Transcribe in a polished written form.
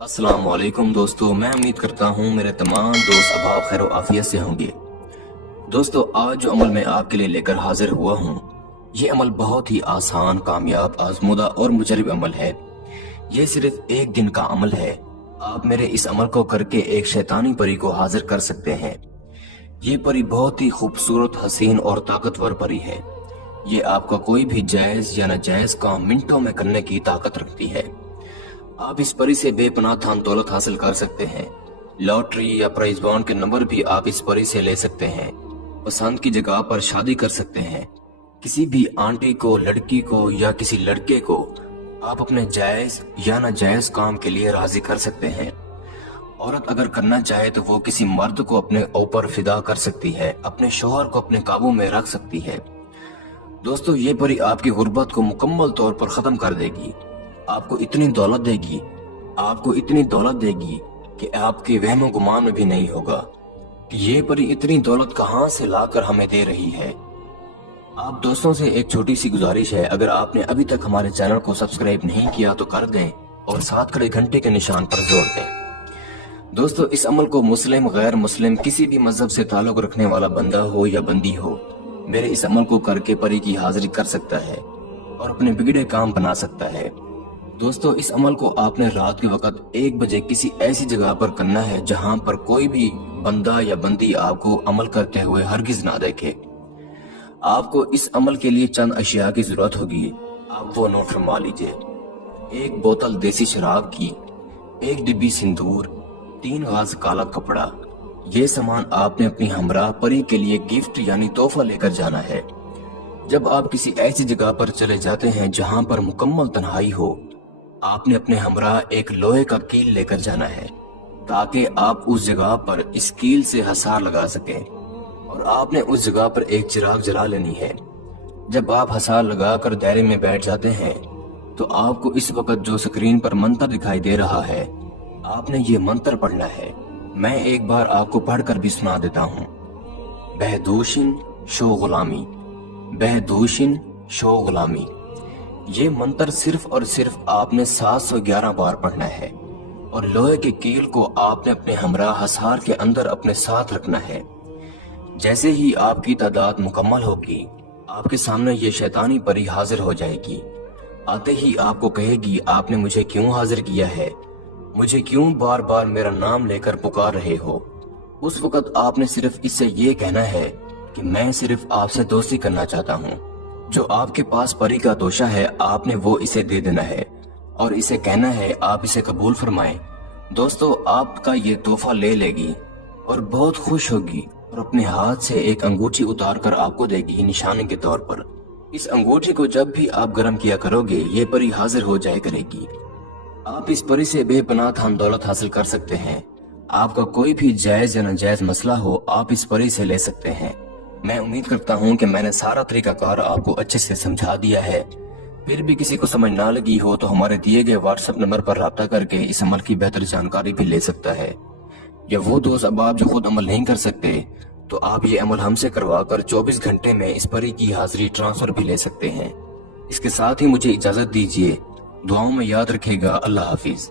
अस्सलाम वालेकुम दोस्तों, मैं उम्मीद करता हूँ मेरे तमाम दोस्त अब खैर आफियत से होंगे। दोस्तों, आज जो अमल मैं आपके लिए लेकर हाजिर हुआ हूँ, ये अमल बहुत ही आसान, कामयाब, आजमूदा और मुजरब अमल है। ये सिर्फ एक दिन का अमल है। आप मेरे इस अमल को करके एक शैतानी परी को हाजिर कर सकते हैं। ये परी बहुत ही खूबसूरत, हसीन और ताकतवर परी है। ये आपका कोई भी जायज या नाजायज काम मिनटों में करने की ताकत रखती है। आप इस परी से बेपनाह धन दौलत हासिल कर सकते हैं। लॉटरी या प्राइज बॉन्ड के नंबर भी आप इस परी से ले सकते हैं। पसंद की जगह पर शादी कर सकते हैं। किसी भी आंटी को, लड़की को या किसी लड़के को आप अपने जायज या नाजायज काम के लिए राजी कर सकते हैं। औरत अगर करना चाहे तो वो किसी मर्द को अपने ऊपर फिदा कर सकती है, अपने शौहर को अपने काबू में रख सकती है। दोस्तों, ये परी आपकी गुर्बत को मुकम्मल तौर पर खत्म कर देगी। आपको इतनी दौलत देगी, आपको इतनी दौलत देगी कि आपके वहमो गुमान में भी नहीं होगा कि ये परी इतनी दौलत कहां से लाकर हमें दे रही है। आप दोस्तों से एक छोटी सी गुजारिश है, अगर आपने अभी तक हमारे चैनल को सब्सक्राइब नहीं किया तो कर दें और साथ खड़े घंटे के निशान पर जोर दें। दोस्तों, इस अमल को मुस्लिम, गैर मुस्लिम, किसी भी मजहब से ताल्लुक रखने वाला बंदा हो या बंदी हो, मेरे इस अमल को करके परी की हाजिरी कर सकता है और अपने बिगड़े काम बना सकता है। दोस्तों, इस अमल को आपने रात के वक्त 1 बजे किसी ऐसी जगह पर करना है जहां पर कोई भी बंदा या बंदी आपको अमल करते हुए हरगिज ना देखे। आपको इस अमल के लिए चंद अशिया की जरूरत होगी। आप वो नोट फरमा लीजिए। 1 बोतल देसी शराब की, 1 डिब्बी सिंदूर, 3 गाज काला कपड़ा। ये सामान आपने अपनी हमरा परी के लिए गिफ्ट यानी तोहफा लेकर जाना है। जब आप किसी ऐसी जगह पर चले जाते हैं जहां पर मुकम्मल तन्हाई हो, आपने अपने हमरा एक लोहे का कील लेकर जाना है ताकि आप उस जगह पर इस कील से हसार लगा सकें, और आपने उस जगह पर एक चिराग जला लेनी है। जब आप हसार लगाकर दायरे में बैठ जाते हैं तो आपको इस वक्त जो स्क्रीन पर मंत्र दिखाई दे रहा है, आपने ये मंत्र पढ़ना है। मैं एक बार आपको पढ़कर भी सुना देता हूँ। बहदूशिन शो गुलामी, बहदूशिन शो गुलामी। ये मंत्र सिर्फ और सिर्फ आपने 711 बार पढ़ना है और लोहे के कील को आपने अपने हमरा हसार के अंदर अपने साथ रखना है। जैसे ही आपकी तादाद मुकम्मल होगी, आपके सामने ये शैतानी परी हाजिर हो जाएगी। आते ही आपको कहेगी, आपने मुझे क्यों हाजिर किया है, मुझे क्यों बार बार मेरा नाम लेकर पुकार रहे हो। उस वक्त आपने सिर्फ इससे ये कहना है कि मैं सिर्फ आपसे दोस्ती करना चाहता हूँ। जो आपके पास परी का तोशा है, आपने वो इसे दे देना है और इसे कहना है आप इसे कबूल फरमाएं। दोस्तों, आपका ये तोहफा ले लेगी और बहुत खुश होगी और अपने हाथ से एक अंगूठी उतार कर आपको देगी निशाने के तौर पर। इस अंगूठी को जब भी आप गर्म किया करोगे, ये परी हाजिर हो जाया करेगी। आप इस परी से बेपनाह धन दौलत हासिल कर सकते हैं। आपका कोई भी जायज या नाजायज मसला हो, आप इस परी से ले सकते हैं। मैं उम्मीद करता हूं कि मैंने सारा तरीकाकार आपको अच्छे से समझा दिया है। फिर भी किसी को समझ ना लगी हो तो हमारे दिए गए व्हाट्सएप नंबर पर राब्ता करके इस अमल की बेहतर जानकारी भी ले सकता है। या वो दोस्त अब आप जो खुद अमल नहीं कर सकते, तो आप ये अमल हमसे करवा कर 24 घंटे में इस परी की हाजिरी ट्रांसफर भी ले सकते हैं। इसके साथ ही मुझे इजाजत दीजिए। दुआओं में याद रखेगा। अल्लाह हाफिज।